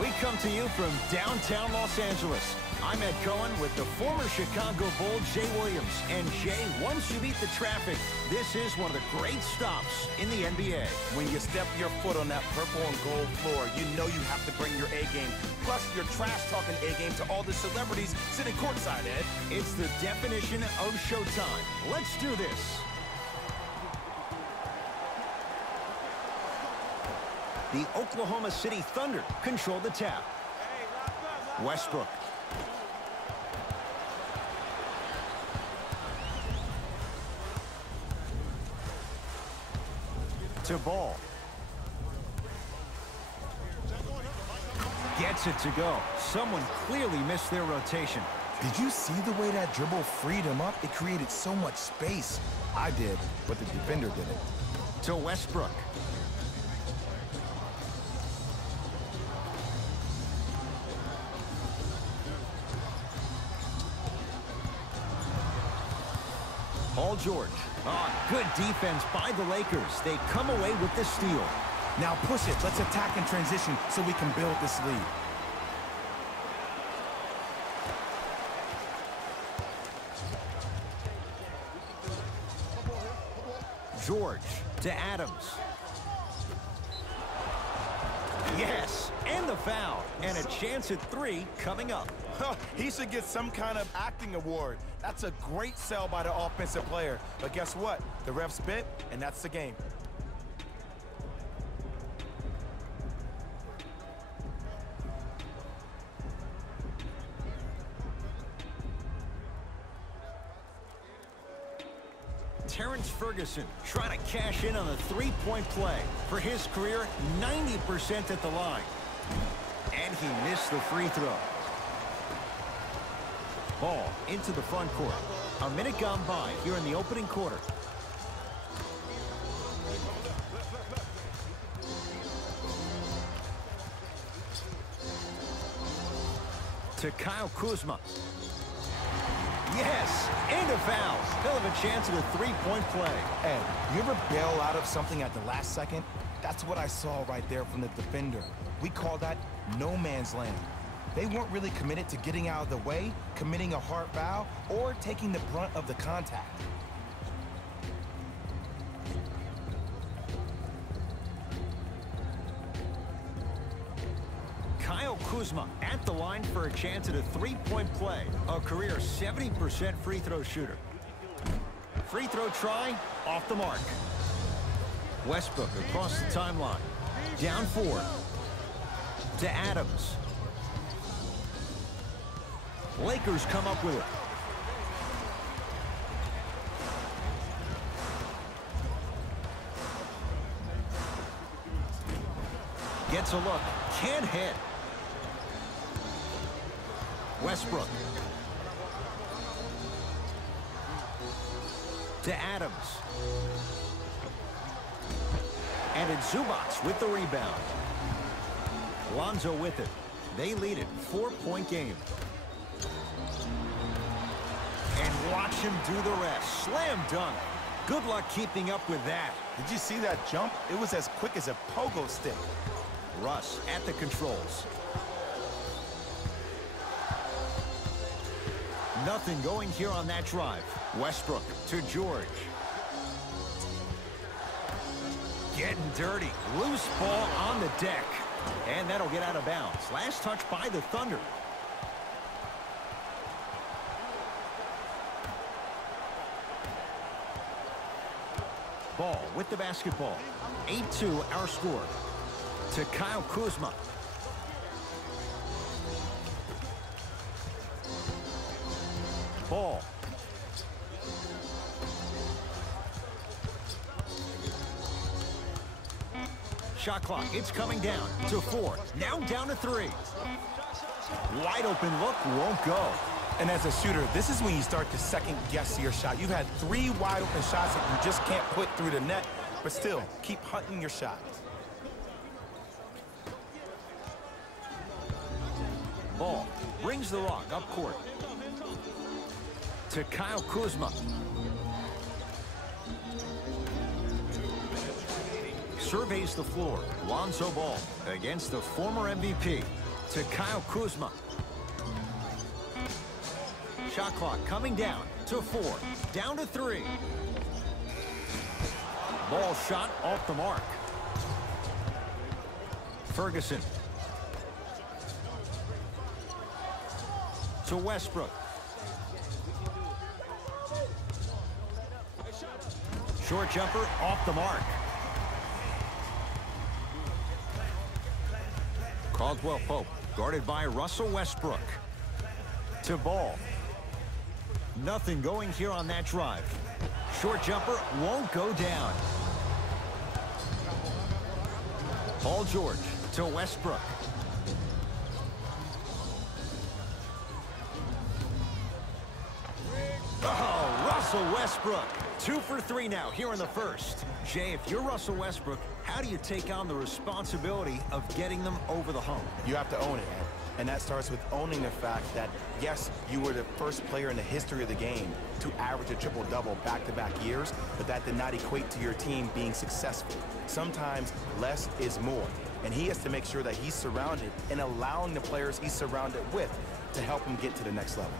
We come to you from downtown Los Angeles. I'm Ed Cohen with the former Chicago Bull, Jay Williams. And Jay, once you beat the traffic, this is one of the great stops in the NBA. When you step your foot on that purple and gold floor, you know you have to bring your A game. Plus, your trash-talking A game to all the celebrities sitting courtside, Ed. It's the definition of showtime. Let's do this. The Oklahoma City Thunder control the tap. Westbrook. To Ball. Gets it to go. Someone clearly missed their rotation. Did you see the way that dribble freed him up? It created so much space. I did, but the defender didn't. To Westbrook. Paul George. Good defense by the Lakers. They come away with the steal. Now push it. Let's attack in transition so we can build this lead. George to Adams. Yes, and the foul. And a chance at 3 coming up. He should get some kind of acting award. That's a great sell by the offensive player. But guess what? The ref spit, and that's the game. Terrence Ferguson trying to cash in on a three-point play. For his career, 90% at the line. And he missed the free throw. Ball into the front court. A minute gone by here in the opening quarter. To Kyle Kuzma. Yes, and a foul. He'll have a chance at a three-point play. Ed, you ever bail out of something at the last second? That's what I saw right there from the defender. We call that no man's land. They weren't really committed to getting out of the way, committing a hard foul, or taking the brunt of the contact. Kyle Kuzma at the line for a chance at a three-point play. A career 70% free throw shooter. Free throw try, off the mark. Westbrook across the timeline. Down 4. To Adams. Lakers come up with it. Gets a look. Can't hit. Westbrook. To Adams. And it's Zubac with the rebound. Lonzo with it. They lead it. 4-point game. And watch him do the rest. Slam dunk. Good luck keeping up with that. Did you see that jump? It was as quick as a pogo stick. Russ at the controls. Nothing going here on that drive. Westbrook to George. Getting dirty. Loose ball on the deck. And that'll get out of bounds. Last touch by the Thunder. Ball with the basketball. 8-2 our score. To Kyle Kuzma. Ball. Shot clock, it's coming down to 4. Now down to 3. Wide open look, won't go. And as a shooter, this is when you start to second-guess your shot. You've had 3 wide-open shots that you just can't put through the net, but still, keep hunting your shot. Ball brings the rock up court. To Kyle Kuzma. Surveys the floor. Lonzo Ball against the former MVP. to Kyle Kuzma. Shot clock coming down to 4. Down to 3. Ball shot off the mark. Ferguson. To Westbrook. Short jumper off the mark. Caldwell Pope guarded by Russell Westbrook. To Ball. Nothing going here on that drive. Short jumper won't go down. Paul George to Westbrook. Oh, Russell Westbrook. 2 for 3 now here in the first. Jay, if you're Russell Westbrook, how do you take on the responsibility of getting them over the hump? You have to own it, Ed. And that starts with owning the fact that, yes, you were the first player in the history of the game to average a triple-double back-to-back years, but that did not equate to your team being successful. Sometimes less is more. And he has to make sure that he's surrounded and allowing the players he's surrounded with to help him get to the next level.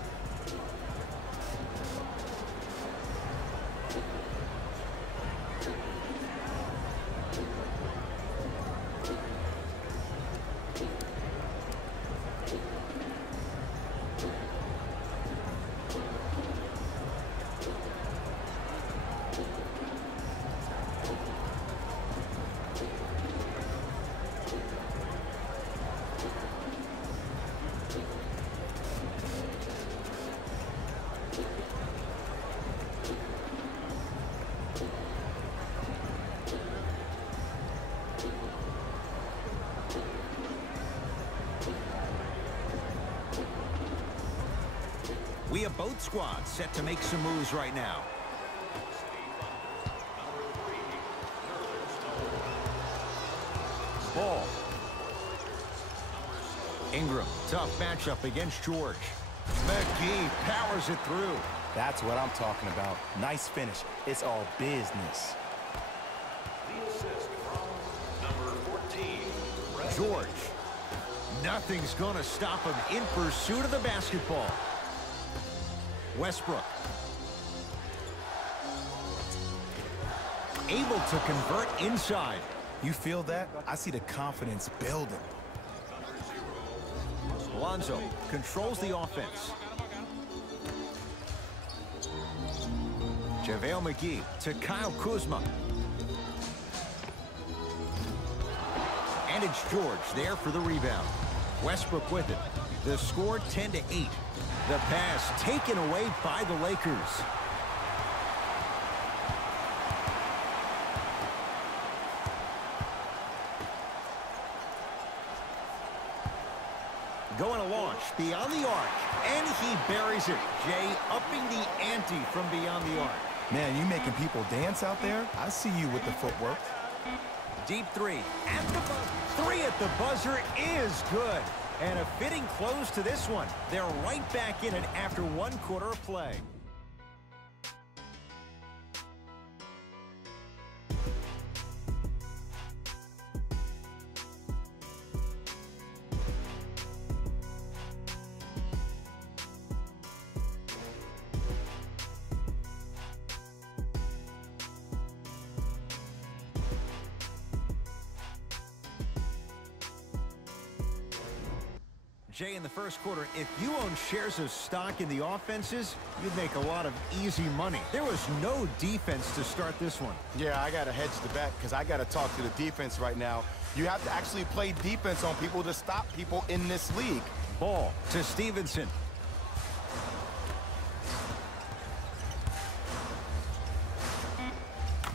We have both squads set to make some moves right now. Ball. Ingram, tough matchup against George. McGee powers it through. That's what I'm talking about. Nice finish. It's all business. George. Nothing's going to stop him in pursuit of the basketball. Westbrook. Able to convert inside. You feel that? I see the confidence building. Lonzo controls the offense. JaVale McGee to Kyle Kuzma. And it's George there for the rebound. Westbrook with it. The score 10-8. The pass taken away by the Lakers. Going to launch beyond the arc, and he buries it. Jay upping the ante from beyond the arc. Man, you making people dance out there? I see you with the footwork. Deep three at the buzzer. 3 at the buzzer is good. And a fitting close to this one. They're right back in it after 1 quarter of play. Jay, in the first quarter, if you own shares of stock in the offenses, you'd make a lot of easy money. There was no defense to start this one. Yeah, I got to hedge the bet because I got to talk to the defense right now. You have to actually play defense on people to stop people in this league. Ball to Stevenson.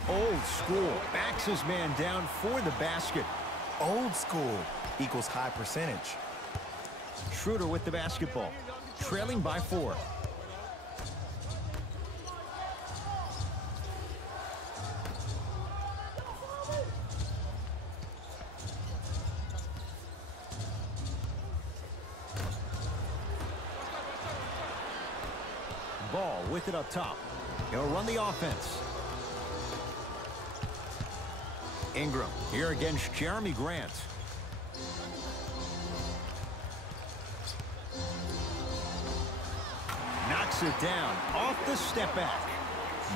Old school backs his man down for the basket. Old school equals high percentage. Schroeder with the basketball, trailing by 4. Ball with it up top. He'll run the offense. Ingram here against Jeremy Grant. knocks it down off the step back.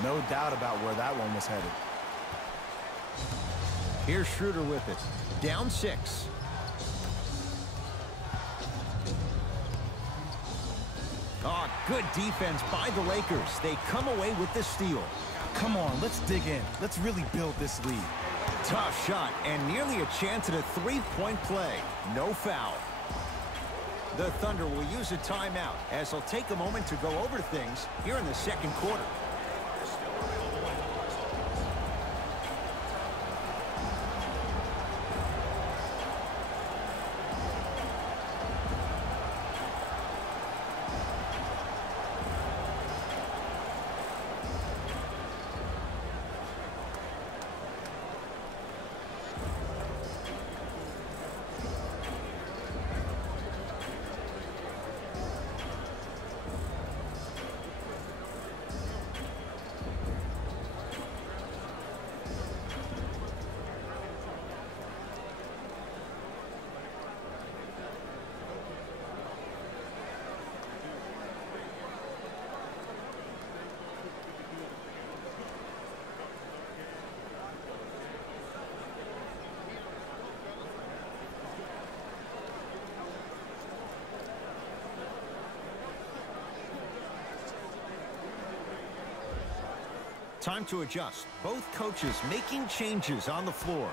No doubt about where that one was headed. Here's Schroeder with it. Down 6. Oh, good defense by the Lakers. They come away with the steal. Come on, let's dig in. Let's really build this lead. Tough shot and nearly a chance at a three-point play. No foul. The Thunder will use a timeout as they'll take a moment to go over things here in the second quarter. Time to adjust. Both coaches making changes on the floor.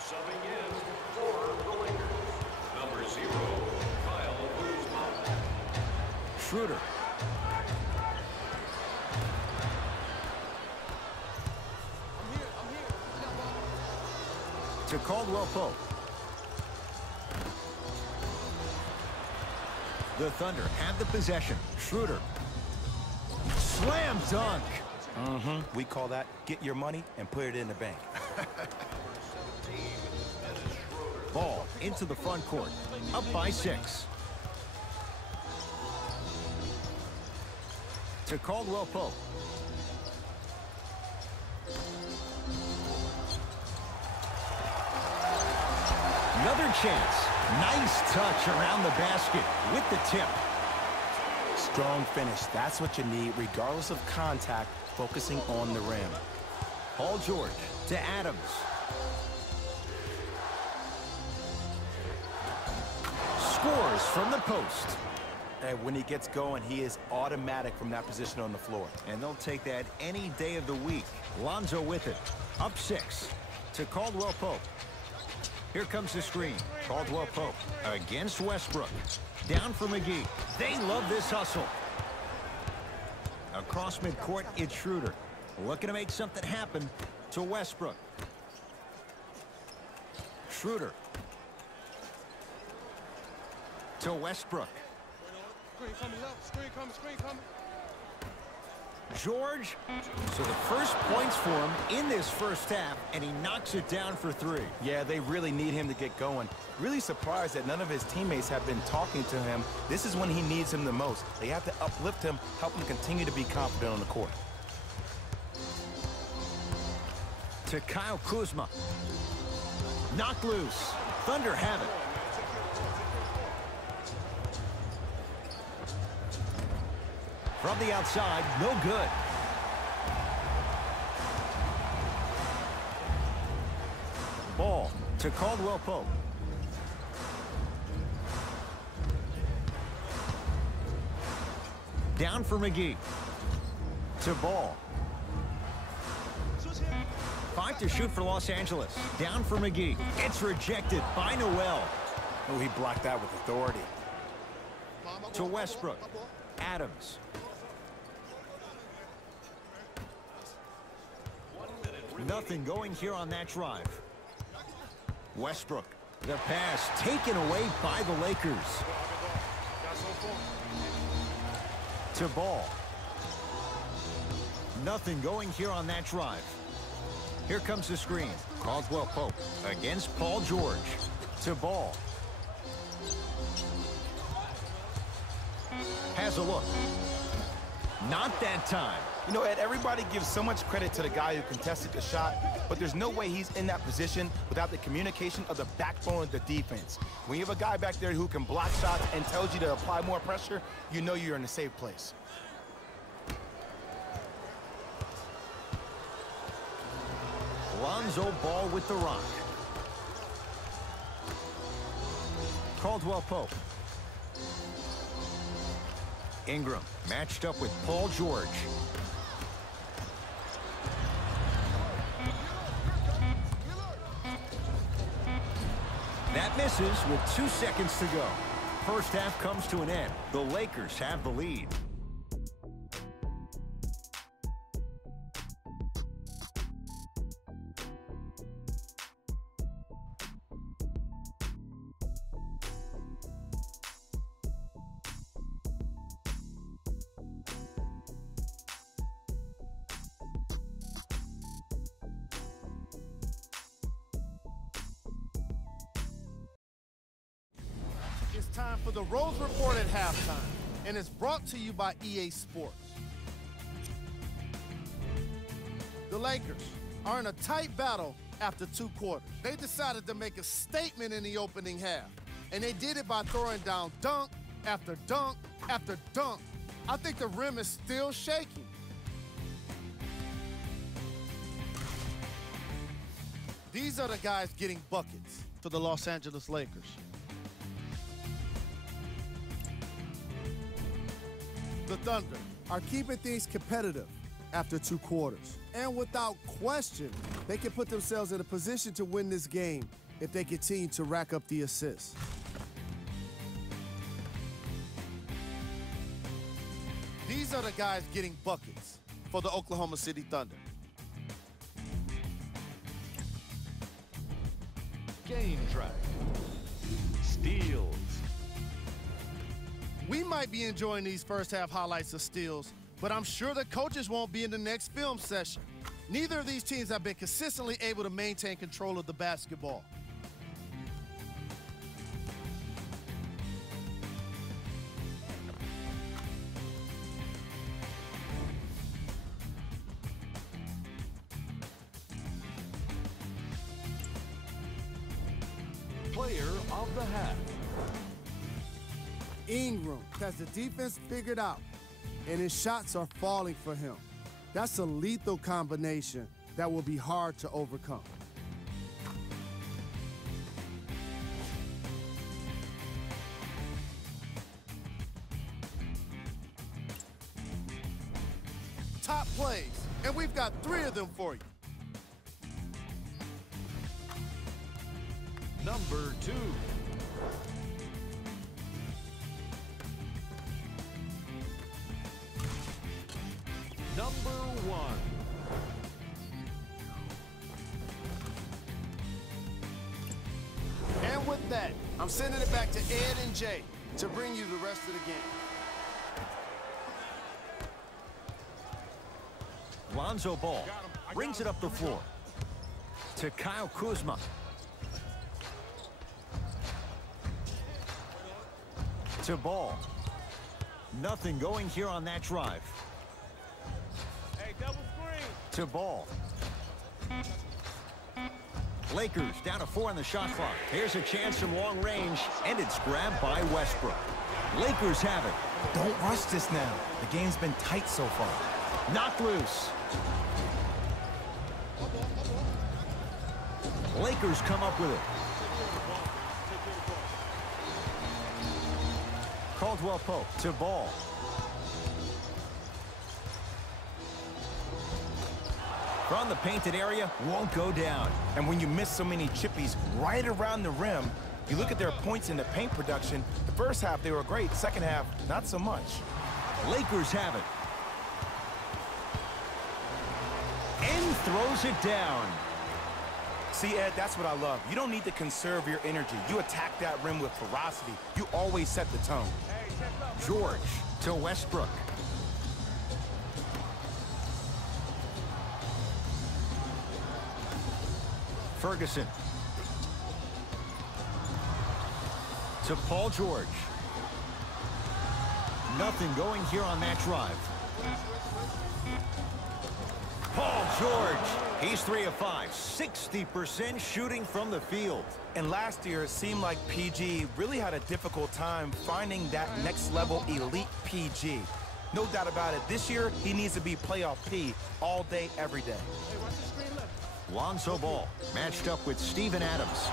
Subbing in for the Lakers, number 0, Kyle Kuzma. Schroeder. To Caldwell Pope. The Thunder have the possession. Schroeder. Slam dunk. We call that get your money and put it in the bank. Ball into the front court. Up by 6. To Caldwell Pope. Another chance. Nice touch around the basket with the tip. Strong finish. That's what you need, regardless of contact, focusing on the rim. Paul George to Adams. Scores from the post. And when he gets going, he is automatic from that position on the floor. And they'll take that any day of the week. Lonzo with it. Up 6 to Caldwell Pope. Here comes the screen. Caldwell Pope against Westbrook. Down for McGee. They love this hustle. Across midcourt, it's Schroeder. Looking to make something happen to Westbrook. Schroeder. To Westbrook. Screen coming left. Screen coming. George. So the first points for him in this first half, and he knocks it down for 3. Yeah, they really need him to get going. Really surprised that none of his teammates have been talking to him. This is when he needs him the most. They have to uplift him, help him continue to be confident on the court. To Kyle Kuzma. Knocked loose. Thunder have it. From the outside, no good. Ball to Caldwell Pope. Down for McGee. To Ball. 5 to shoot for Los Angeles. Down for McGee. It's rejected by Noel. Oh, he blocked that with authority. To Westbrook. Adams. Nothing going here on that drive. Westbrook. The pass taken away by the Lakers. To Ball. Nothing going here on that drive. Here comes the screen. Caldwell Pope against Paul George. To Ball. Has a look. Not that time. You know, Ed, everybody gives so much credit to the guy who contested the shot, but there's no way he's in that position without the communication of the backbone of the defense. When you have a guy back there who can block shots and tells you to apply more pressure, you know you're in a safe place. Lonzo Ball with the rock. Caldwell Pope. Ingram matched up with Paul George. That misses with 2 seconds to go. First half comes to an end. The Lakers have the lead. It's time for the Rose Report at halftime, and it's brought to you by EA Sports. The Lakers are in a tight battle after 2 quarters. They decided to make a statement in the opening half, and they did it by throwing down dunk after dunk after dunk. I think the rim is still shaking. These are the guys getting buckets for the Los Angeles Lakers. The Thunder are keeping things competitive after 2 quarters. And without question, they can put themselves in a position to win this game if they continue to rack up the assists. These are the guys getting buckets for the Oklahoma City Thunder. Game track. Steals. We might be enjoying these first half highlights of steals, but I'm sure the coaches won't be in the next film session. Neither of these teams have been consistently able to maintain control of the basketball. Player of the half. Ingram has the defense figured out, and his shots are falling for him. That's a lethal combination that will be hard to overcome. Top plays, and we've got 3 of them for you. Number 2. Number 1. And with that, I'm sending it back to Ed and Jay to bring you the rest of the game. Lonzo Ball brings it up the floor to Kyle Kuzma. To Ball. Nothing going here on that drive. Hey, double screen. To Ball. Lakers down to 4 on the shot clock. Here's a chance from long range, and it's grabbed by Westbrook. Lakers have it. Don't rush this now. The game's been tight so far. Knocked loose. Lakers come up with it. Caldwell Pope to Ball. From the painted area, won't go down. And when you miss so many chippies right around the rim, you look at their points in the paint production. The first half, they were great. Second half, not so much. Lakers have it. And throws it down. See, Ed, that's what I love. You don't need to conserve your energy. You attack that rim with ferocity. You always set the tone. George to Westbrook. Ferguson. To Paul George. Nothing going here on that drive. Paul George, he's 3 of 5, 60% shooting from the field. And last year, it seemed like PG really had a difficult time finding that next level elite PG. No doubt about it, this year, he needs to be playoff P all day, every day. Lonzo Ball matched up with Steven Adams.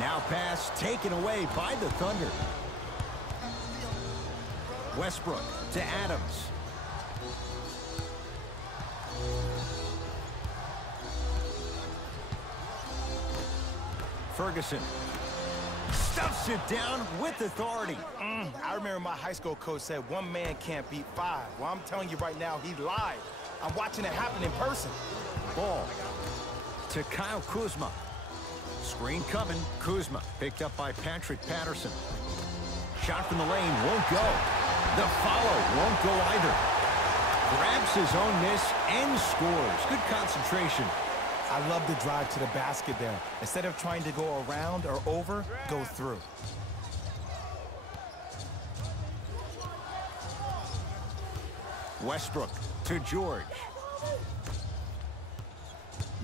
Now pass taken away by the Thunder. Westbrook to Adams. Ferguson stuffs it down with authority. I remember my high school coach said one man can't beat 5. Well, I'm telling you right now, he lied. I'm watching it happen in person. Ball to Kyle Kuzma. Screen coming. Kuzma picked up by Patrick Patterson. Shot from the lane won't go. The follow won't go either. Grabs his own miss and scores. Good concentration. I love the drive to the basket there. Instead of trying to go around or over, go through. Westbrook to George.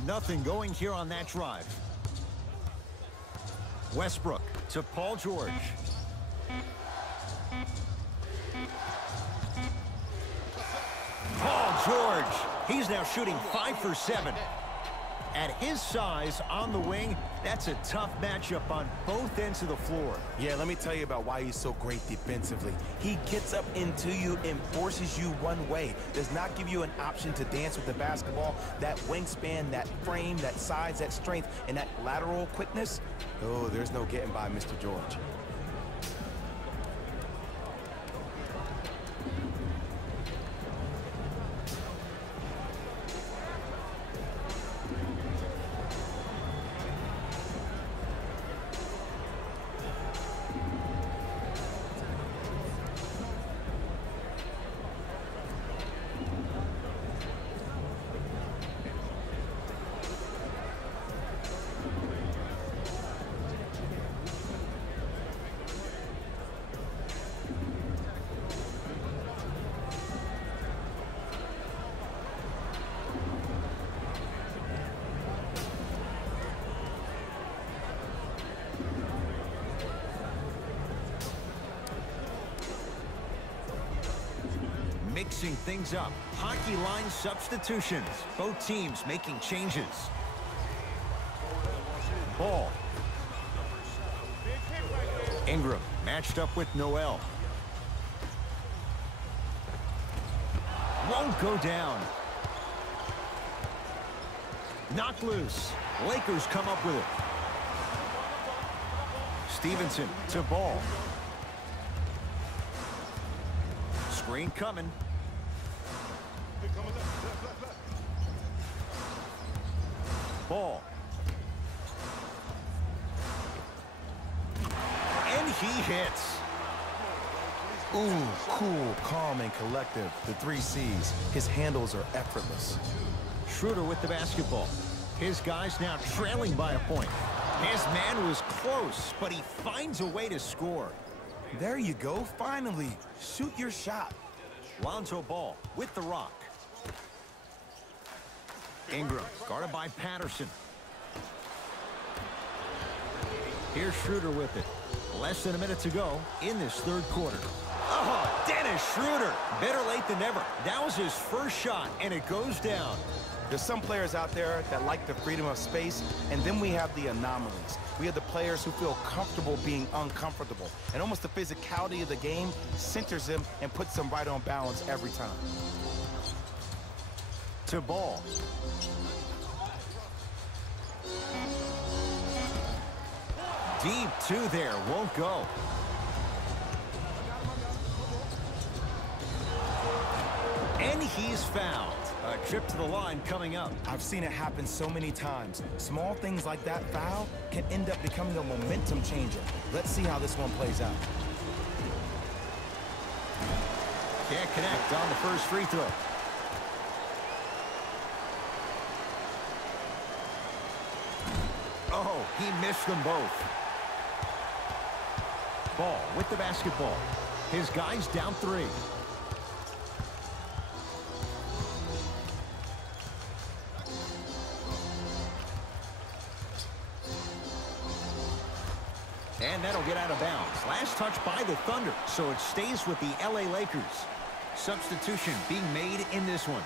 Nothing going here on that drive. Westbrook to Paul George. Paul George, he's now shooting 5 for 7. At his size on the wing, that's a tough matchup on both ends of the floor. Yeah, let me tell you about why he's so great defensively. He gets up into you and forces you one way. Does not give you an option to dance with the basketball. That wingspan, that frame, that size, that strength, and that lateral quickness. Oh, there's no getting by Mr. George. Mixing things up. Hockey line substitutions. Both teams making changes. Ball. Ingram matched up with Noel. Won't go down. Knocked loose. Lakers come up with it. Stevenson to Ball. Screen coming. Ball. And he hits. Ooh, cool, calm, and collective. The 3 C's. His handles are effortless. Schroeder with the basketball. His guys now trailing by a point. His man was close, but he finds a way to score. There you go, finally. Shoot your shot. Lonzo Ball with the rock. Ingram guarded by Patterson. Here's Schroeder with it. Less than a minute to go in this third quarter. Oh, Dennis Schroeder. Better late than never. That was his first shot, and it goes down. There's some players out there that like the freedom of space, and then we have the anomalies. We have the players who feel comfortable being uncomfortable, and almost the physicality of the game centers them and puts them right on balance every time. To Ball. Deep 2 there, won't go. And he's fouled. A trip to the line coming up. I've seen it happen so many times. Small things like that foul can end up becoming a momentum changer. Let's see how this one plays out. Can't connect on the first free throw. Oh, he missed them both. Ball with the basketball. His guys down 3. And that'll get out of bounds. Last touch by the Thunder, so it stays with the LA Lakers. Substitution being made in this one.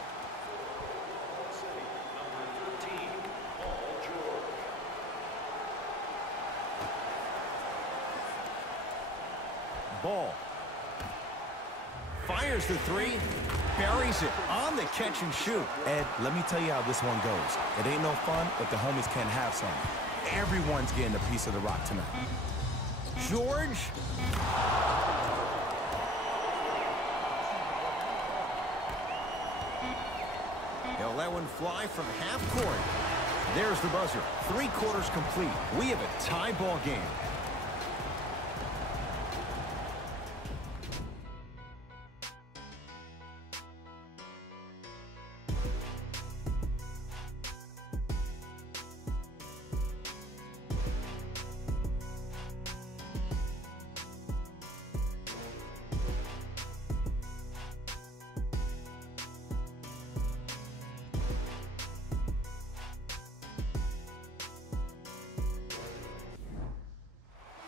Ball. Fires the three. Buries it on the catch and shoot. Ed, let me tell you how this one goes. It ain't no fun if the homies can't have some. Everyone's getting a piece of the rock tonight. George. He'll let one fly from half court. There's the buzzer. 3 quarters complete. We have a tie ball game.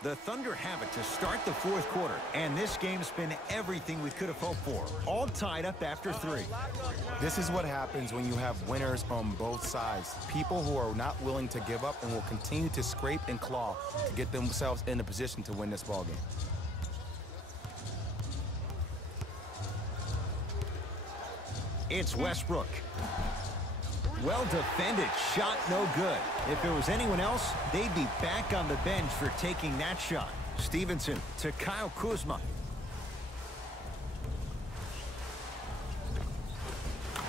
The Thunder have it to start the 4th quarter, and this game's been everything we could have hoped for. All tied up after 3. This is what happens when you have winners on both sides. People who are not willing to give up and will continue to scrape and claw to get themselves in a position to win this ballgame. It's Westbrook. Well defended, shot no good. If it was anyone else, they'd be back on the bench for taking that shot. Stevenson to Kyle Kuzma.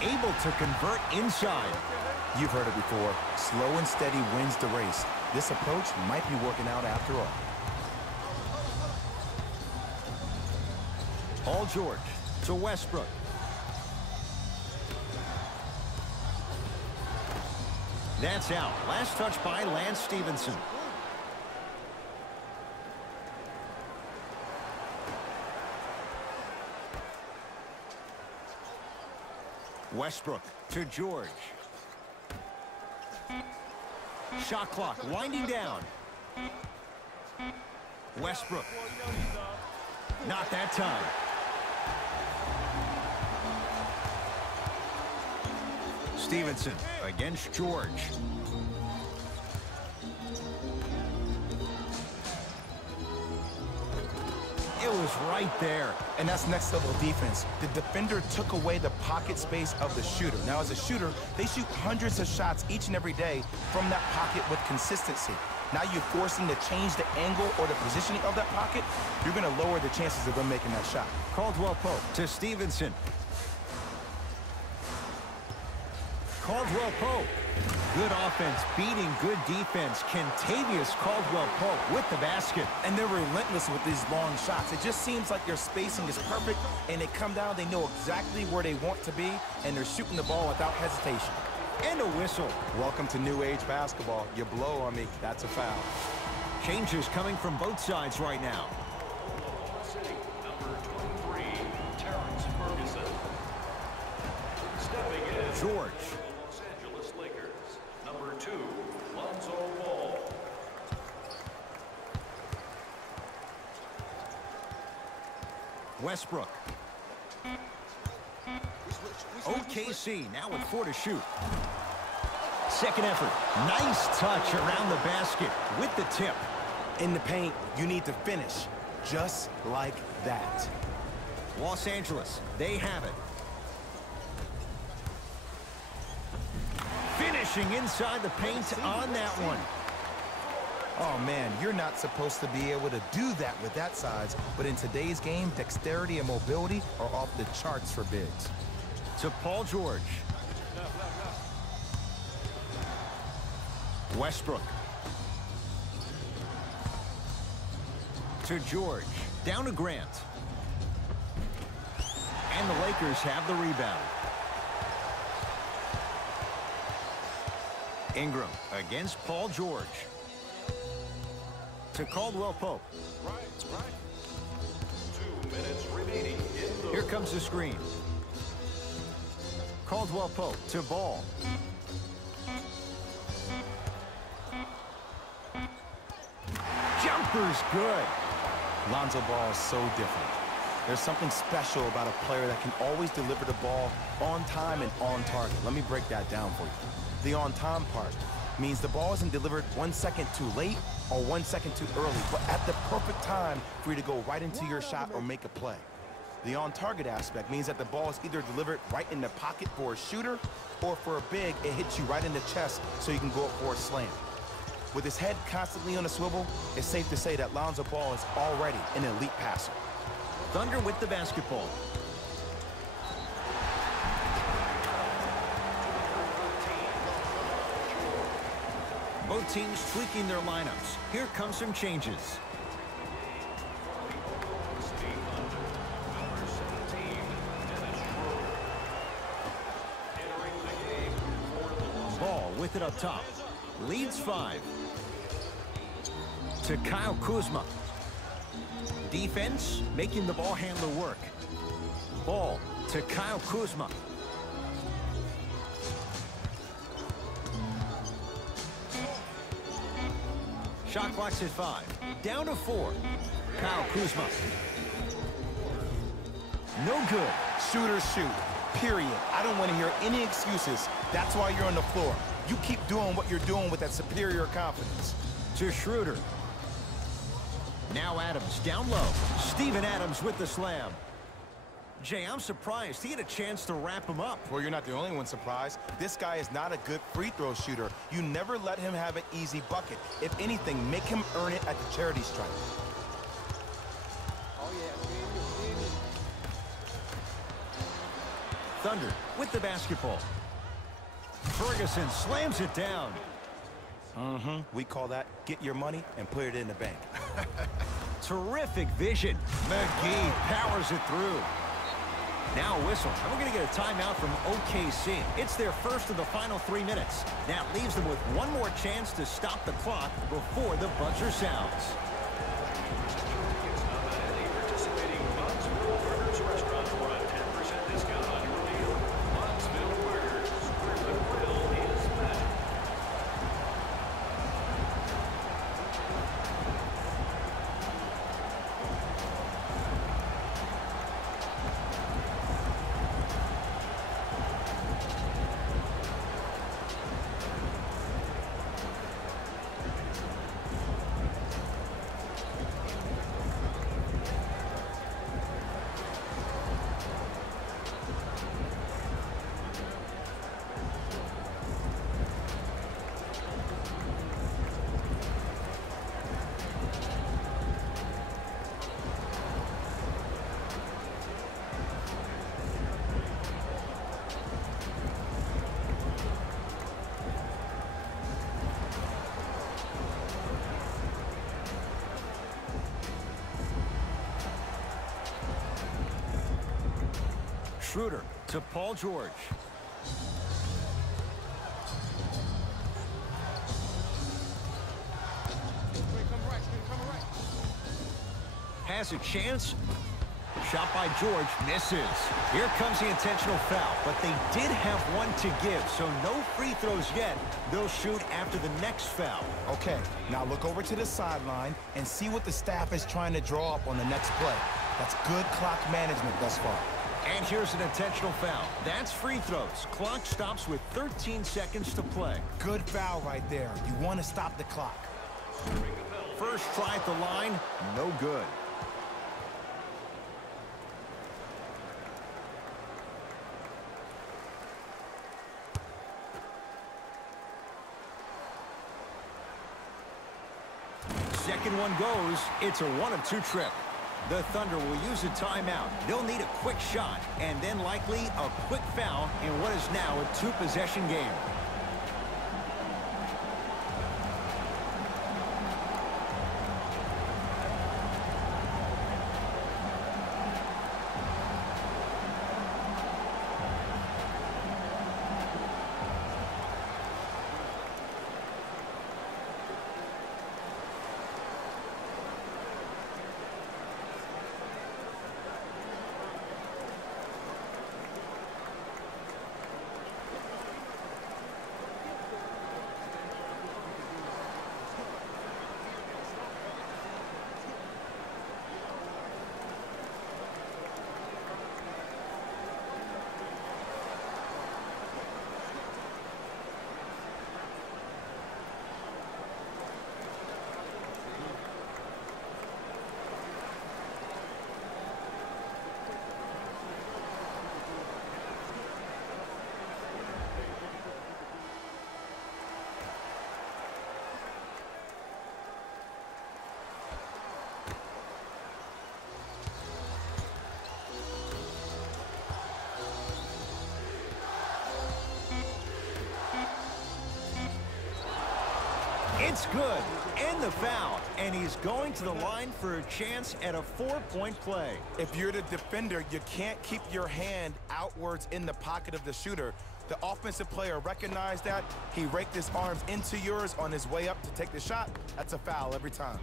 Able to convert inside. You've heard it before. Slow and steady wins the race. This approach might be working out after all. Paul George to Westbrook. That's out. Last touch by Lance Stevenson. Westbrook to George. Shot clock winding down. Westbrook. Not that time. Stevenson against George. It was right there. And that's next level defense. The defender took away the pocket space of the shooter. Now, as a shooter, they shoot hundreds of shots each and every day from that pocket with consistency. Now you're forcing to change the angle or the positioning of that pocket. You're going to lower the chances of them making that shot. Caldwell Pope to Stevenson. Caldwell Pope. Good offense beating good defense. Kentavious Caldwell Pope with the basket. And they're relentless with these long shots. It just seems like their spacing is perfect, and they come down, they know exactly where they want to be, and they're shooting the ball without hesitation. And a whistle. Welcome to new age basketball. You blow on me, that's a foul. Changes coming from both sides right now. Number 23, Terrence Ferguson. Stepping in. George. Los Angeles Lakers. Number 2, Lonzo Ball. Westbrook. OKC now with 4 to shoot. Second effort. Nice touch around the basket with the tip. In the paint, you need to finish just like that. Los Angeles, they have it. Finishing inside the paint on that one. Oh, man, you're not supposed to be able to do that with that size, but in today's game, dexterity and mobility are off the charts for bigs. To Paul George. Westbrook. To George. Down to Grant. And the Lakers have the rebound. Ingram against Paul George. To Caldwell Pope. Right. 2 minutes remaining in the... Here comes the screen. Caldwell Pope to Ball. Jump jumper's good. Lonzo Ball is so different. There's something special about a player that can always deliver the ball on time and on target. Let me break that down for you. The on-time part means the ball isn't delivered 1 second too late or 1 second too early, but at the perfect time for you to go right into your shot or make a play. The on-target aspect means that the ball is either delivered right in the pocket for a shooter, or for a big, it hits you right in the chest so you can go up for a slam. With his head constantly on a swivel, it's safe to say that Lonzo Ball is already an elite passer. Thunder with the basketball. Both teams tweaking their lineups. Here come some changes. Ball with it up top. Leads 5. To Kyle Kuzma. Defense making the ball handler work. Ball to Kyle Kuzma. Shot clock's at 5. Down to 4. Kyle Kuzma. No good. Shooters shoot, period. I don't want to hear any excuses. That's why you're on the floor. You keep doing what you're doing with that superior confidence. To Schroeder. Now Adams down low. Steven Adams with the slam. Jay, I'm surprised he had a chance to wrap him up. Well, you're not the only one surprised. This guy is not a good free throw shooter. You never let him have an easy bucket. If anything, make him earn it at the charity stripe. Thunder with the basketball. Ferguson slams it down. We call that get your money and put it in the bank. Terrific vision. McGee powers it through. Now a whistle, and we're going to get a timeout from OKC. It's their first of the final 3 minutes. That leaves them with one more chance to stop the clock before the buzzer sounds. Schroeder to Paul George. Has a chance. Shot by George misses. Here comes the intentional foul, but they did have one to give, so no free throws yet. They'll shoot after the next foul. Okay, now look over to the sideline and see what the staff is trying to draw up on the next play. That's good clock management thus far. And here's an intentional foul. That's free throws. Clock stops with 13 seconds to play. Good foul right there. You want to stop the clock. First try at the line, no good. Second one goes. It's a 1 of 2 trip. The Thunder will use a timeout. They'll need a quick shot and then likely a quick foul in what is now a 2-possession game. It's good. And the foul. And he's going to the line for a chance at a 4-point play. If you're the defender, you can't keep your hand outwards in the pocket of the shooter. The offensive player recognized that. He raked his arms into yours on his way up to take the shot. That's a foul every time.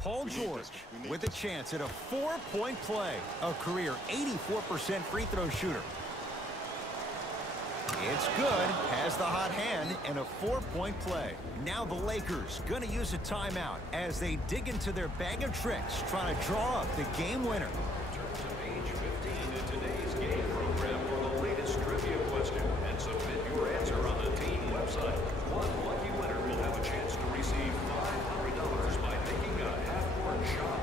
Paul George with a chance at a 4-point play. A career 84% free throw shooter. It's good, has the hot hand, and a 4-point play. Now the Lakers gonna use a timeout as they dig into their bag of tricks, trying to draw up the game winner. Turn to page 15 in today's game program for the latest trivia question and submit your answer on the team website. One lucky winner will have a chance to receive $500 by making a half-court shot.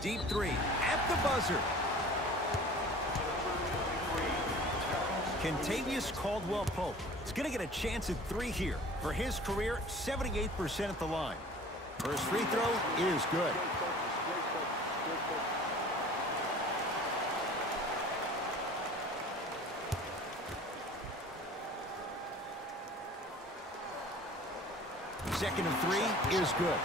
Deep three at the buzzer. Kentavious Caldwell-Pope is going to get a chance at 3 here. For his career, 78% at the line. First free throw is good. Second and 3 is good.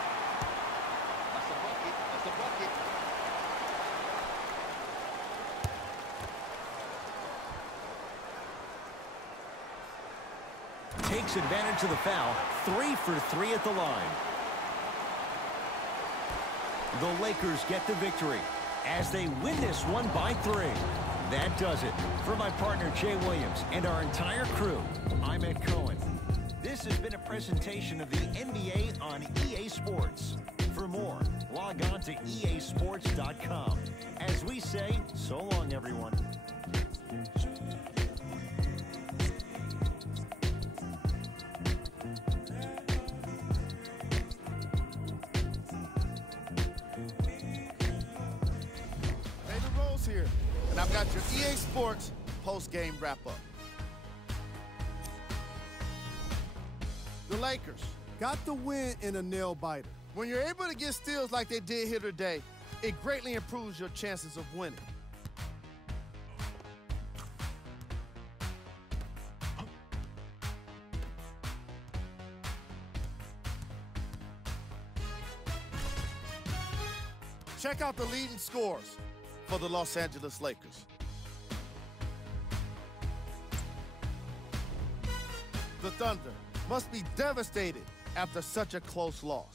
Takes advantage of the foul. 3 for 3 at the line. The Lakers get the victory as they win this one by 3. That does it. For my partner Jay Williams and our entire crew, I'm Ed Cohen. This has been a presentation of the NBA on EA Sports. For more, log on to easports.com. As we say, so long, everyone. Here, and I've got your EA Sports post-game wrap-up. The Lakers got the win in a nail-biter. When you're able to get steals like they did here today, it greatly improves your chances of winning. Check out the leading scores for the Los Angeles Lakers. The Thunder must be devastated after such a close loss.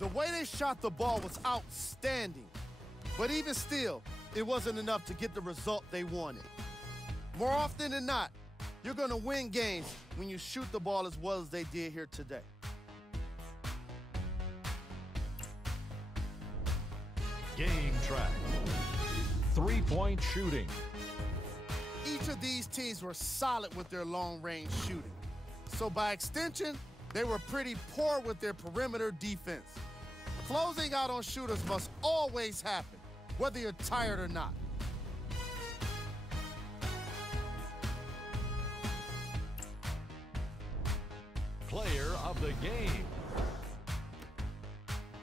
The way they shot the ball was outstanding, but even still, it wasn't enough to get the result they wanted. More often than not, you're going to win games when you shoot the ball as well as they did here today. Game track. 3-point shooting. Each of these teams were solid with their long-range shooting. So by extension, they were pretty poor with their perimeter defense. Closing out on shooters must always happen, whether you're tired or not. Player of the game.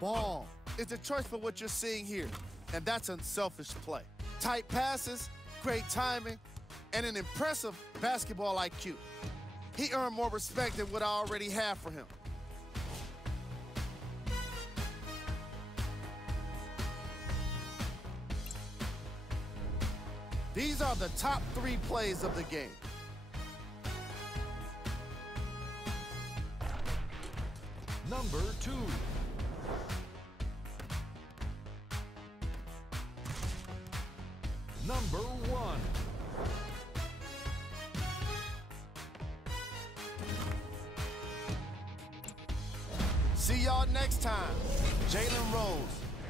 Ball is the choice for what you're seeing here, and that's unselfish play. Tight passes, great timing, and an impressive basketball IQ. He earned more respect than what I already have for him. These are the top 3 plays of the game. Number 2. Number 1. See y'all next time. Jalen Rose,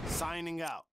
signing out.